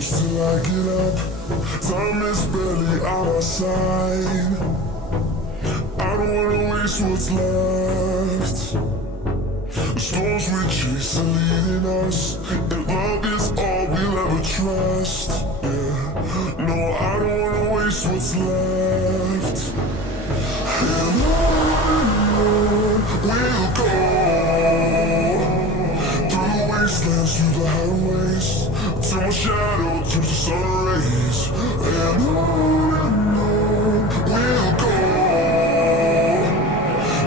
close till I get up. Time is barely on our side. I don't wanna waste what's left. The storms we chase are leading us, and love is all we'll ever trust. Yeah, no, I don't wanna waste what's left. And on we'll go, through the wastelands, through the highways, till my shadow turns to sun rays. And on we'll go,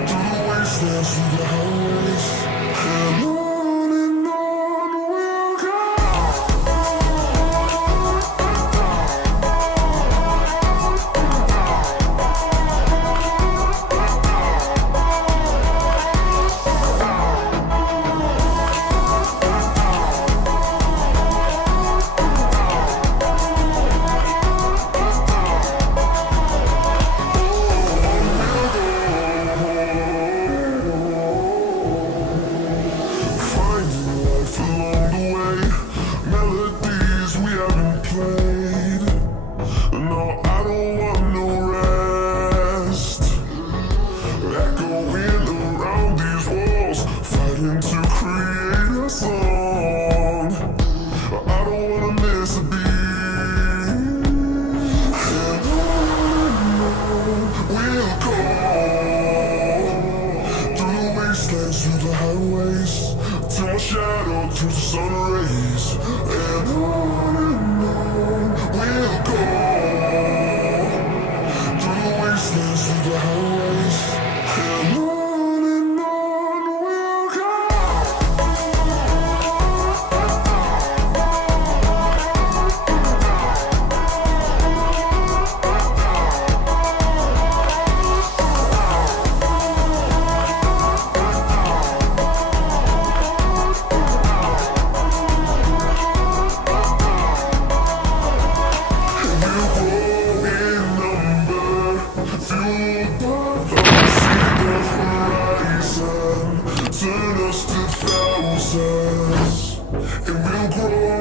through the wastelands, through the highways, and on we'll go. To create a song, I don't wanna miss a beat. And on we'll go, through the wastelands, through the highways, till my shadow turns to sun rays.